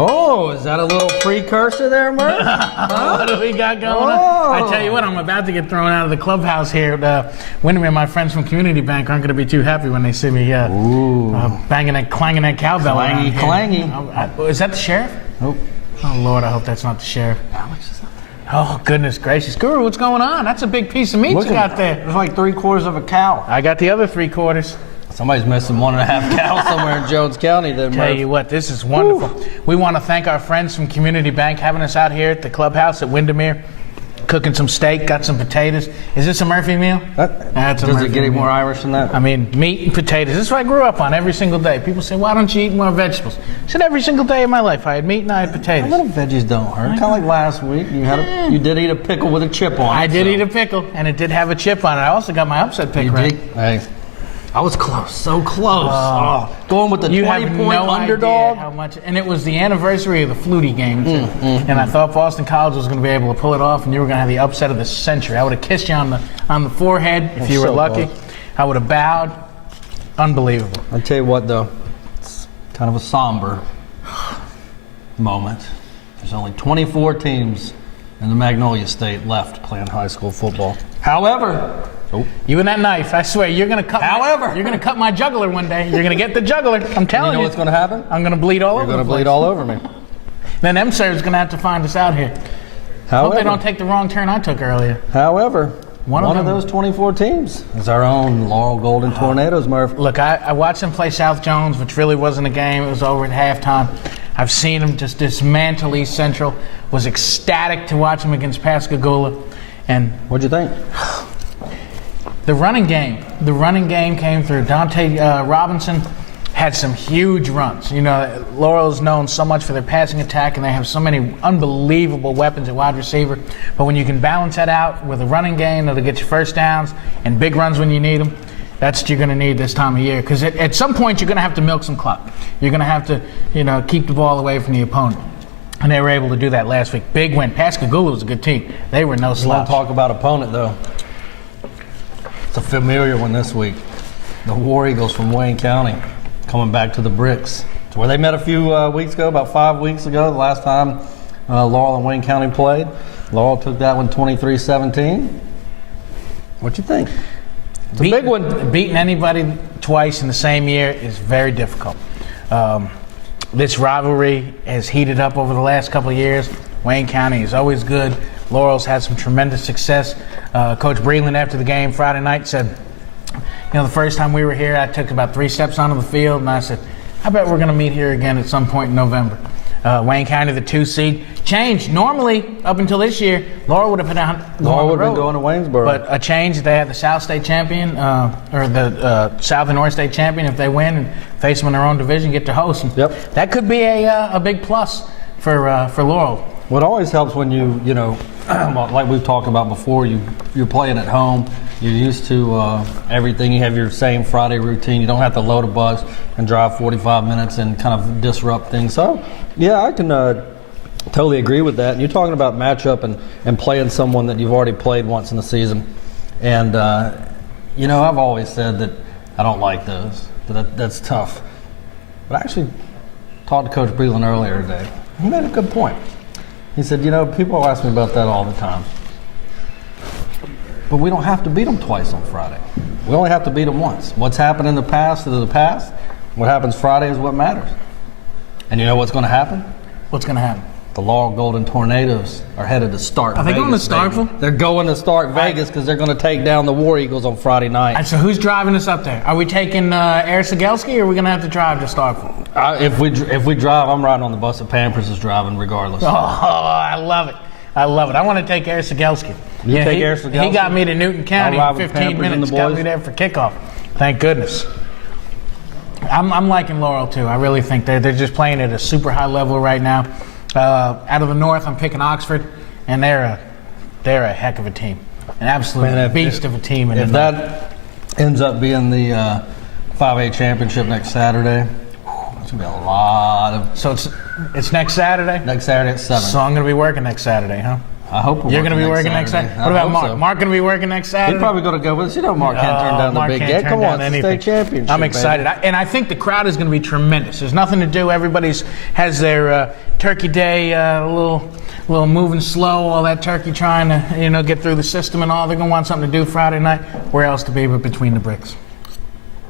Oh, is that a little precursor there, Murph? What do we got going on? I tell you what, I'm about to get thrown out of the clubhouse here. Windermere, my friends from Community Bank aren't going to be too happy when they see me banging and clanging that cowbell. Clangy. Is that the sheriff? Nope. Oh, Lord, I hope that's not the sheriff. Alex is up there. Oh, goodness gracious. Guru, what's going on? That's a big piece of meat you got there. It's like 3/4 of a cow. I got the other 3/4. Somebody's missing 1.5 cows somewhere in Jones County then, Tell Murph. you what, this is wonderful. We want to thank our friends from Community Bank having us out here at the clubhouse at Windermere, cooking some steak, got some potatoes. Is this a Murphy meal? That's a Does Murphy it get any meal. more Irish than that? I mean, meat and potatoes. This is what I grew up on every single day. People say, why don't you eat more vegetables? I said every single day of my life I had meat and I had potatoes. Little veggies don't hurt. Kind of like last week. You did eat a pickle with a chip on it. I did eat a pickle, and it did have a chip on it. I also got my upset pick You right. did? Hey, I was close. So close. Going with the You have 20-point no underdog. idea how much, and it was the anniversary of the Flutie game too. And I thought Boston College was going to be able to pull it off, and you were going to have the upset of the century. I would have kissed you on the forehead if you were so lucky. close. I would have bowed. Unbelievable. I'll tell you what, though. It's kind of a somber moment. There's only 24 teams in the Magnolia State left playing high school football. However, You and that knife, I swear, you're going to cut. You're going to cut my jugular one day. You're going to get the jugular. I'm telling you. you know what's going to happen? I'm going to bleed all You're over. going to bleed all over me. Then M-Serve's going to have to find us out here. Hope they don't take the wrong turn I took earlier. However, one of them- those 24 teams is our own Laurel Golden Tornadoes, Murph. Look, I watched them play South Jones, which really wasn't a game. It was over at halftime. I've seen them just dismantle East Central. Was ecstatic to watch them against Pascagoula. And What'd you think? the running game came through. Dante Robinson had some huge runs. You know, Laurel is known so much for their passing attack, and they have so many unbelievable weapons at wide receiver. But when you can balance that out with a running game that'll get you first downs and big runs when you need them, that's what you're going to need this time of year. Because at some point, you're going to have to milk some clock. You're going to have to, keep the ball away from the opponent. And they were able to do that last week. Big win. Pascagoula was a good team. They were no We slouch. won't talk about opponent, though. It's a familiar one this week. The War Eagles from Wayne County coming back to the Bricks. It's where they met a few weeks ago, about 5 weeks ago, the last time Laurel and Wayne County played. Laurel took that one 23-17. What you think? It's a big one. Beating anybody twice in the same year is very difficult. This rivalry has heated up over the last couple of years. Wayne County is always good. Laurel's had some tremendous success. Coach Breland, after the game Friday night, said, the first time we were here, I took about 3 steps onto the field, and I said, I bet we're going to meet here again at some point in November. Wayne County, the 2 seed. Changed. Normally, up until this year, Laurel would have been out. Laurel would have been going to Waynesboro. But a change, they have the South State champion, or the South and North State champion. If they win and face them in their own division, get to host. And Yep. that could be a big plus for Laurel. What always helps when like we've talked about before, you're playing at home. You're used to everything. You have your same Friday routine. You don't have to load a bus and drive 45 minutes and kind of disrupt things. So, yeah, I can totally agree with that. And you're talking about matchup and playing someone that you've already played once in the season. And, I've always said that I don't like those. That's tough. But I actually talked to Coach Breland earlier today. He made a good point. He said, people ask me about that all the time. But we don't have to beat them twice on Friday. We only have to beat them once. What's happened in the past is the past. What happens Friday is what matters. And you know what's going to happen? What's going to happen? The Laurel Golden Tornadoes are headed to Stark Vegas. Are they going to Starkville? They're going to Stark Vegas because they're going to take down the War Eagles on Friday night. All right, so who's driving us up there? Are we taking Air Sigelski, or are we going to have to drive to Starkville? If we drive, I'm riding on the bus that Pampers is driving regardless. Oh, I love it. I want to take Air Sigelski. You take Air Sigelski? He got me to Newton County I'll in ride with 15 Pampers and minutes. the Got boys. me there for kickoff. Thank goodness. I'm liking Laurel too. I really think they're just playing at a super high level right now. Out of the North, I'm picking Oxford, and they're a heck of a team, an absolute beast of a team. If that ends up being the 5A championship next Saturday, It's going to be a lot of... So it's next Saturday? Next Saturday at 7. So I'm going to be working next Saturday, huh? I hope You're going to be working next Saturday? What about Mark? So. Mark going to be working next Saturday? He's probably going to go with us. You know Mark can't turn down the big game. Come on, it's the state championship. I'm excited. And I think the crowd is going to be tremendous. There's nothing to do. Everybody's has their turkey day, a little moving slow, all that turkey trying to get through the system and all. They're going to want something to do Friday night. Where else to be but between the bricks?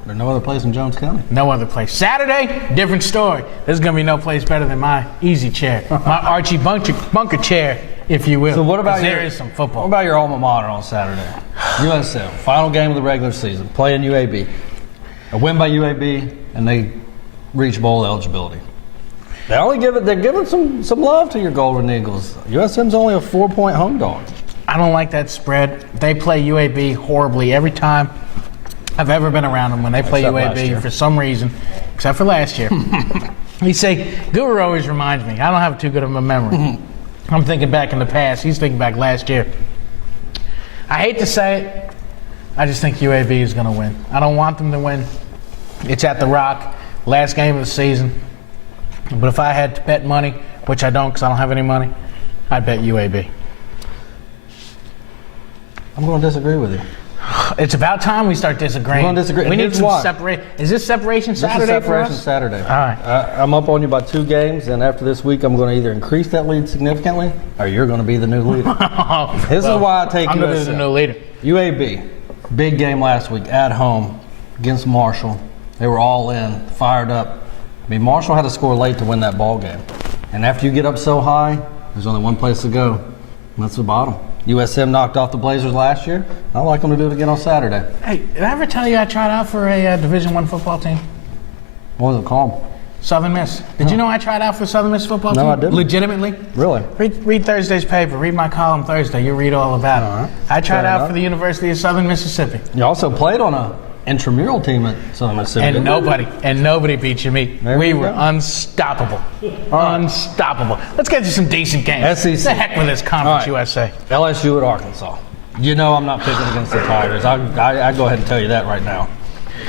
There's no other place in Jones County. No other place. Saturday, different story. There's going to be no place better than my easy chair, my Archie bunker chair, if you will. So what about there is some football. What about your alma mater on Saturday? USM, final game of the regular season, playing UAB. A win by UAB, and they reach bowl eligibility. They're giving some love to your Golden Eagles. USM's only a 4-point home dog. I don't like that spread. They play UAB horribly every time I've ever been around them when they play UAB for some reason, except for last year. You say, Guru always reminds me. I don't have too good of a memory. I'm thinking back in the past. He's thinking back last year. I hate to say it. I just think UAB is going to win. I don't want them to win. It's at the Rock, last game of the season. But if I had to bet money, which I don't because I don't have any money, I'd bet UAB. I'm going to disagree with you. It's about time we start disagreeing. We're going to disagree. We need some separation. Is this separation Saturday This is separation for us? Saturday. All right. I'm up on you by 2 games, and after this week, I'm going to either increase that lead significantly, or you're going to be the new leader. This is why I take I'm going to be the new leader. UAB, big game last week at home against Marshall. They were all in, fired up. I mean, Marshall had to score late to win that ball game. And after you get up so high, there's only one place to go, and that's the bottom. USM knocked off the Blazers last year. I'd like them to do it again on Saturday. Hey, did I ever tell you I tried out for a Division I football team? What was it called? Southern Miss. Did you know I tried out for Southern Miss football team? No, I didn't. Legitimately? Really? Read Thursday's paper. Read my column Thursday. You read all about it. All right. I tried Fair out enough. for the University of Southern Mississippi. You also played on a intramural team at Southern Mississippi. And nobody beat you, me. There We you were go. unstoppable. Unstoppable. Let's get you some decent games. SEC. The heck with this Conference All right. USA. LSU at Arkansas. You know I'm not picking against the Tigers. I go ahead and tell you that right now.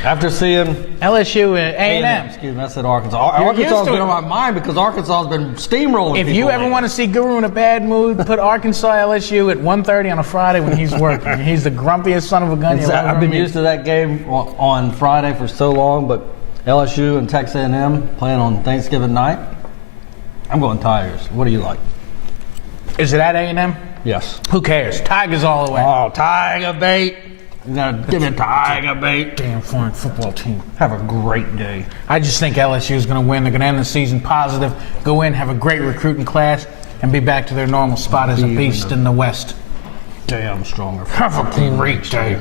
After seeing LSU and A&M. Excuse me, I said Arkansas. Arkansas has been on my mind because Arkansas has been steamrolling. If you ever want to see Guru in a bad mood, put Arkansas LSU at 1:30 on a Friday when he's working. He's the grumpiest son of a gun you'll ever I've been meet. used to that game on Friday for so long, but LSU and Texas A&M playing on Thanksgiving night. I'm going Tigers. What do you like? Is it at A&M? Yes. Who cares? Tigers all the way. Oh, Tiger bait. You gotta give me Tiger bait. Damn foreign football team. Have a great day. I just think LSU is going to win. They're going to end the season positive, go in, have a great recruiting class, and be back to their normal spot as a beast in the West. Damn stronger. Have a great day.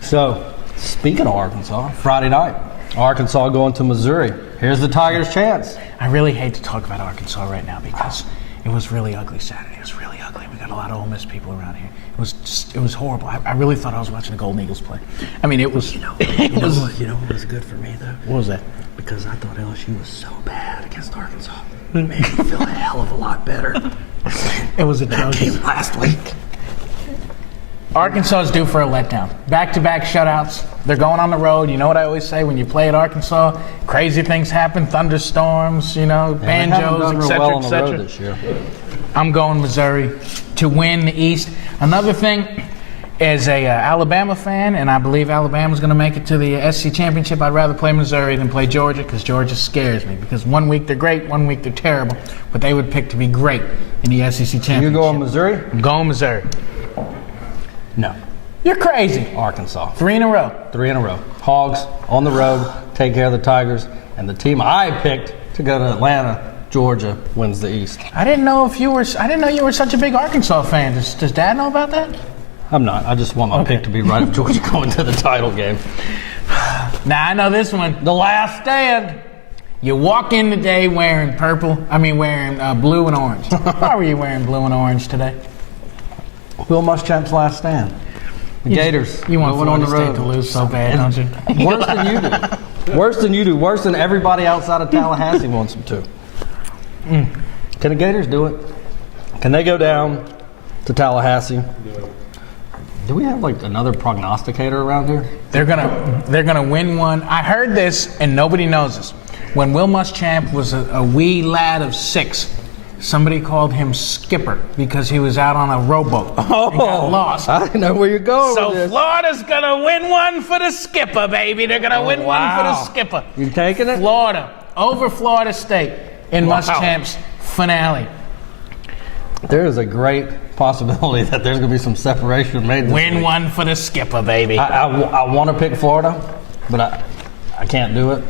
So, speaking of Arkansas, Friday night, Arkansas going to Missouri. Here's the Tigers' chance. I really hate to talk about Arkansas right now because it was really ugly Saturday. It was really ugly. We got a lot of Ole Miss people around here. It was horrible. I really thought I was watching the Golden Eagles play. I mean, it was. You know what was good for me though? What was that? Because I thought LSU was so bad against Arkansas. It made me feel a hell of a lot better. It was a That joke. game last week. Arkansas is due for a letdown. Back-to-back shutouts. They're going on the road. You know what I always say when you play at Arkansas? Crazy things happen. Thunderstorms. Banjos, etc., etc. This year. I'm going Missouri to win the East. Another thing, as a Alabama fan, and I believe Alabama's going to make it to the SC Championship, I'd rather play Missouri than play Georgia because Georgia scares me. Because 1 week they're great, 1 week they're terrible. But they would pick to be great in the SEC Championship. You going Missouri? I'm going Missouri. No. You're crazy. Arkansas. 3 in a row. 3 in a row. Hogs on the road, take care of the Tigers, and the team I picked to go to Atlanta, Georgia, wins the East. I didn't know you were such a big Arkansas fan. Does Dad know about that? I'm not. I just want my pick to be right if Georgia going to the title game. Now I know this one. The Last Stand. You walk in today wearing blue and orange. Why were you wearing blue and orange today? Will Muschamp's last stand. The Gators. You want going on the Florida road State to lose so bad, don't you? Worse than you do. Worse than you do. Worse than everybody outside of Tallahassee wants them to. Can the Gators do it? Can they go down to Tallahassee? Do we have like another prognosticator around here? They're gonna win one. I heard this, and nobody knows this. When Will Muschamp was a wee lad of 6, somebody called him Skipper because he was out on a rowboat and got lost. I know where you're going So with this. Florida's going to win one for the Skipper, baby. They're going to win one for the Skipper. You taking it? Florida over Florida State in Muschamp's finale. There is a great possibility that there's going to be some separation made this Win week. one for the Skipper, baby. I want to pick Florida, but I can't do it.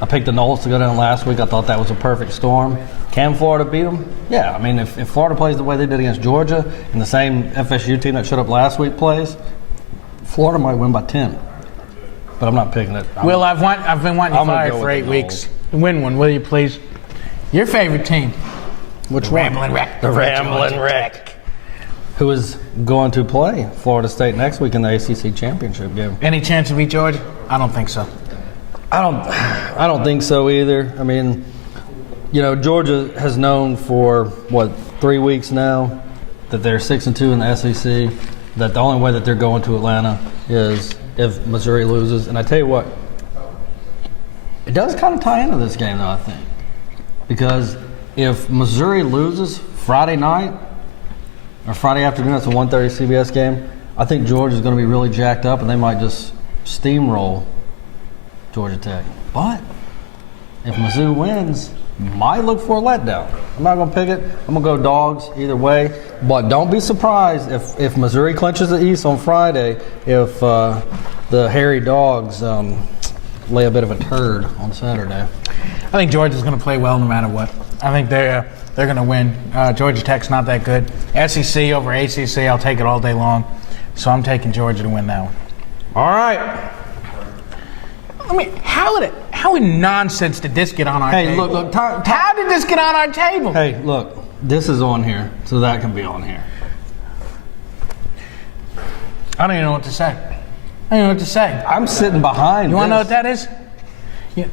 I picked the Knowles to go down last week. I thought that was a perfect storm. Can Florida beat them? Yeah. I mean, if Florida plays the way they did against Georgia and the same FSU team that showed up last week plays, Florida might win by 10. But I'm not picking it. Will, I've been wanting you I'm gonna fired go for with 8 the weeks. Win one, will you please? Your favorite team. Which The Ramblin' Wreck. The Ramblin' Wreck. Who is going to play Florida State next week in the ACC championship game? Any chance to beat Georgia? I don't think so. I don't think so either. I mean, you know, Georgia has known for 3 weeks now that they're 6-2 in the SEC. That the only way that they're going to Atlanta is if Missouri loses. And I tell you what, it does kind of tie into this game though, I think, because if Missouri loses Friday night or Friday afternoon, that's a 1:30 CBS game. I think Georgia's going to be really jacked up, and they might just steamroll Georgia Tech. But if Mizzou wins, might look for a letdown. I'm not going to pick it. I'm going to go dogs either way. But don't be surprised if Missouri clinches the East on Friday, if the hairy dogs lay a bit of a turd on Saturday. I think Georgia's going to play well no matter what. I think they're going to win. Georgia Tech's not that good. SEC over ACC, I'll take it all day long. So I'm taking Georgia to win that one. All right. I mean, how in nonsense did this get on our table? Hey, look. How did this get on our table? Hey, look. This is on here, so that can be on here. I don't even know what to say. I don't know what to say. I'm sitting behind. You want to know what that is? Yeah.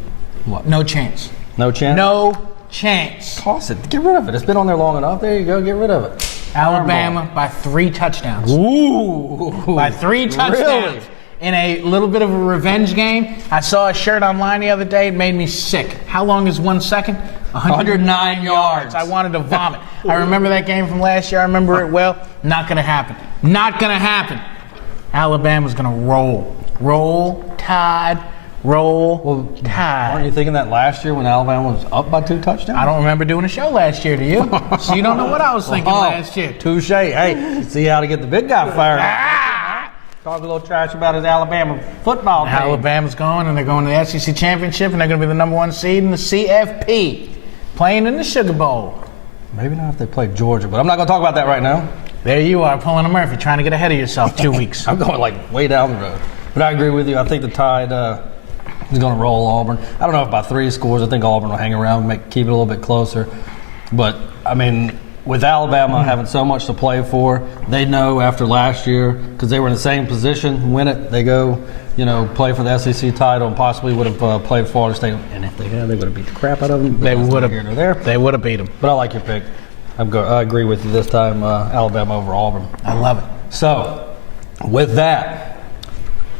What? No chance. No chance? No chance. Toss it. Get rid of it. It's been on there long enough. There you go. Get rid of it. Alabama by 3 touchdowns. Ooh. By 3 touchdowns. Really? In a little bit of a revenge game. I saw a shirt online the other day. It made me sick. How long is 1 second? 109 yards. I wanted to vomit. I remember that game from last year. I remember it well. Not going to happen. Not going to happen. Alabama's going to roll. Roll Tide. Roll Tide. Aren't you thinking that last year when Alabama was up by 2 touchdowns? I don't remember doing a show last year, do you? So you don't know what I was thinking last year. Touche. Hey, see how to get the big guy fired up. Talk a little trash about his Alabama football team. Alabama's going, and they're going to the SEC championship, and they're going to be the number 1 seed in the CFP, playing in the Sugar Bowl. Maybe not if they play Georgia, but I'm not going to talk about that right now. There you are, pulling a Murphy, trying to get ahead of yourself 2 weeks. I'm going like way down the road. But I agree with you. I think the Tide is going to roll Auburn. I don't know if by 3 scores. I think Auburn will hang around, keep it a little bit closer. But, I mean, with Alabama having so much to play for, they know after last year, because they were in the same position, win it, they go, play for the SEC title and possibly would have played Florida State. And if they had, they would have beat the crap out of them. They would have. Here nor there. They would have beat them. But I like your pick. I agree with you this time, Alabama over Auburn. I love it. So, with that,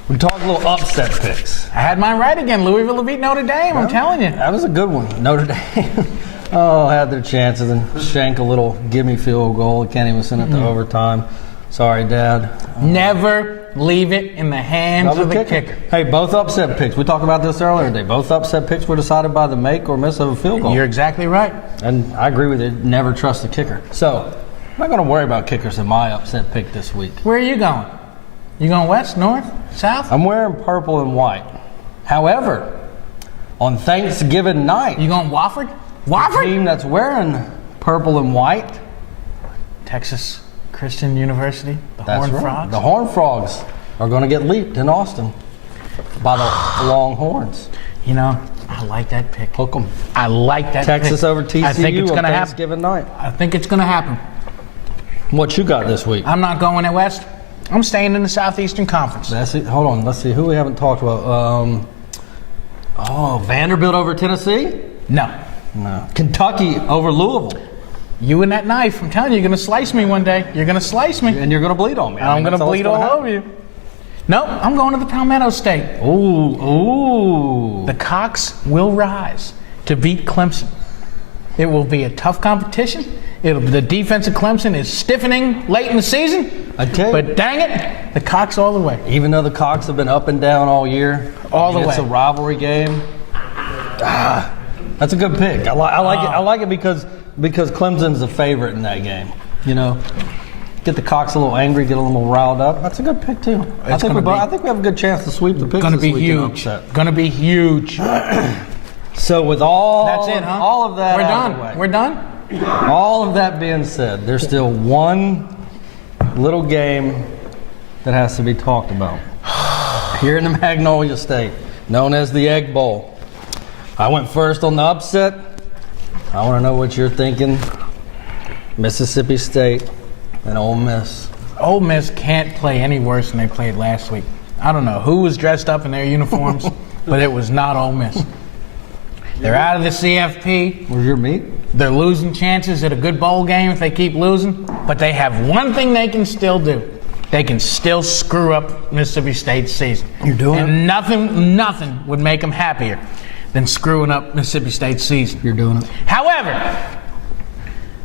we talk a little upset picks. I had mine right again. Louisville to beat Notre Dame, I'm telling you. That was a good one. Notre Dame. Had their chances and shank a little gimme field goal. Can't even send it to overtime. Sorry, Dad. Never leave it in the hands of the kicker. Hey, both upset picks. We talked about this earlier today. Both upset picks were decided by the make or miss of a field goal. You're exactly right. And I agree with you. Never trust the kicker. So, I'm not going to worry about kickers in my upset pick this week. Where are you going? You going west, north, south? I'm wearing purple and white. However, on Thanksgiving night, You going Wofford? the Wofford? team that's wearing purple and white, Texas Christian University, the that's Horned right. Frogs. The Horned Frogs are going to get leaped in Austin by the Longhorns. I like that pick. Hook 'em. I like that Texas pick. over TCU I think it's on going to happen. Thanksgiving night. I think it's going to happen. What you got this week? I'm not going at West. I'm staying in the Southeastern Conference. Hold on. Let's see who we haven't talked about. Vanderbilt over Tennessee? No. No. Kentucky over Louisville. You and that knife. I'm telling you, you're going to slice me one day. You're going to slice me. And you're going to bleed on me. I'm going to that's bleed what's all gonna over you. Nope, I'm going to the Palmetto State. Ooh. The Cox will rise to beat Clemson. It will be a tough competition. The defense of Clemson is stiffening late in the season. But dang it, the Cox all the way. Even though the Cox have been up and down all year, all the way. It's a rivalry game. That's a good pick. I like it. I like it because Clemson's the favorite in that game. You know, get the Cox a little angry, get a little riled up. That's a good pick too. I think we have a good chance to sweep the picks. Going to be huge. Going to be huge. So with all that's it, huh? All of that, we're done. We're done. All of that being said, there's still one little game that has to be talked about here in the Magnolia State, known as the Egg Bowl. I went first on the upset. I want to know what you're thinking. Mississippi State and Ole Miss. Ole Miss can't play any worse than they played last week. I don't know who was dressed up in their uniforms, but it was not Ole Miss. They're out of the CFP. Where's your meat? They're losing chances at a good bowl game if they keep losing. But they have one thing they can still do. They can still screw up Mississippi State's season. You're doing it? And nothing would make them happier than screwing up Mississippi State's season. You're doing it. However,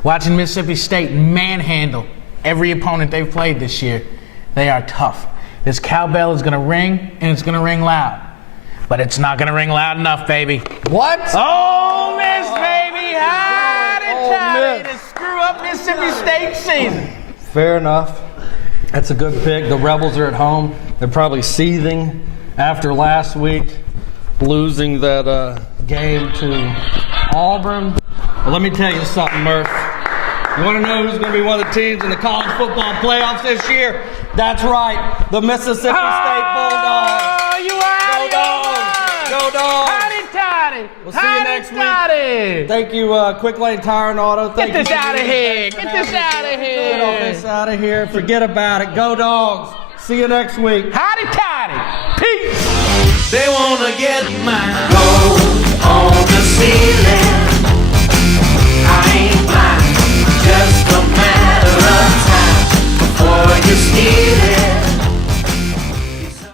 watching Mississippi State manhandle every opponent they've played this year, they are tough. This cowbell is going to ring, and it's going to ring loud. But it's not going to ring loud enough, baby. What? Ole Miss, baby. Howdy to screw up Mississippi State's season. Fair enough. That's a good pick. The Rebels are at home. They're probably seething after last week, losing that game to Auburn. Well, let me tell you something, Murph. You want to know who's going to be one of the teams in the college football playoffs this year? That's right, the Mississippi State Bulldogs. Oh, you are Go Dogs! Go Dogs! Howdy-toddy! We'll see you next week. Thank you, Quick Lane Tire and Auto. Get this out of here! Get this out of here! Get all this out of here. Forget about it. Go Dogs! See you next week. Howdy-toddy! Peace! They wanna get my gold on the ceiling.